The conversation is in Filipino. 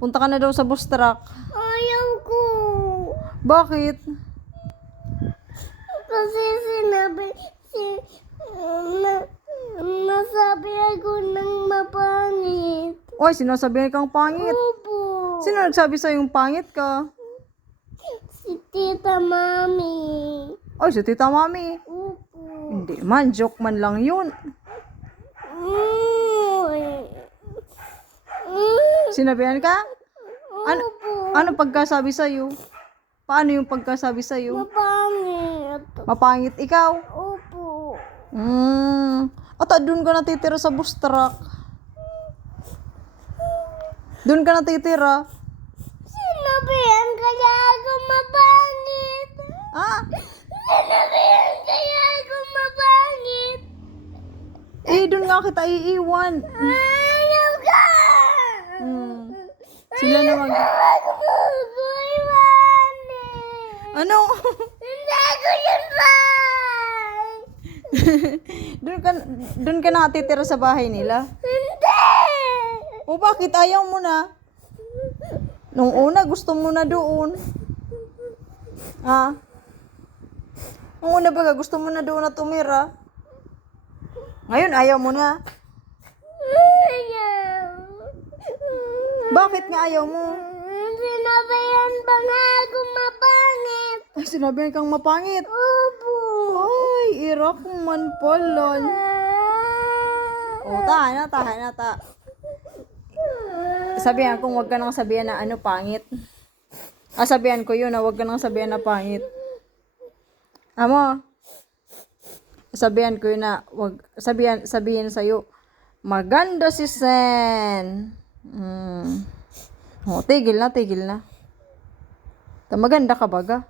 Punta ka na daw sa bus truck. Ayaw ko. Bakit? Kasi sinabi, nasabi ako ng mapangit. Oy, sinasabihan kang pangit. Opo. Sino nagsabi sa'yo yung pangit ka? Si Tita Mami. Oy, si Tita Mami. Opo. Hindi man, joke man lang yun. Sinabihan ka? Opo. Ano pagkasabi sa'yo? Paano yung pagkasabi sa'yo? Mapangit. Mapangit ikaw? Opo. At doon ka natitira sa bus truck. Doon ka natitira. Sinabihan kaya ako mapangit. Ah? Sinabihan kaya ako mapangit. Doon nga kita iiwan. Ayaw ka. Sila na mag... Ako iwanin. Ano? Hindi ako yun bye. doon ka nakatitira sa bahay nila? Hindi. O bakit ayaw mo na? Nung una gusto mo na doon. Nung una ba gusto mo na doon na tumira? Ngayon ayaw mo na. Ayaw. Bakit nga ayaw mo? Sinabihan ba nga ako mapangit? Ay, sinabihan kang mapangit. Opo. Ay, irap man pala. O, tahan na ta. Sabihan kung wag ka nang sabihan na ano pangit. Sabihan ko yun na wag ka nang sabihan na pangit. Amo. Sabihan ko yun na wag sabihin sa'yo maganda si Sen. O, tigil na. Maganda ka baga.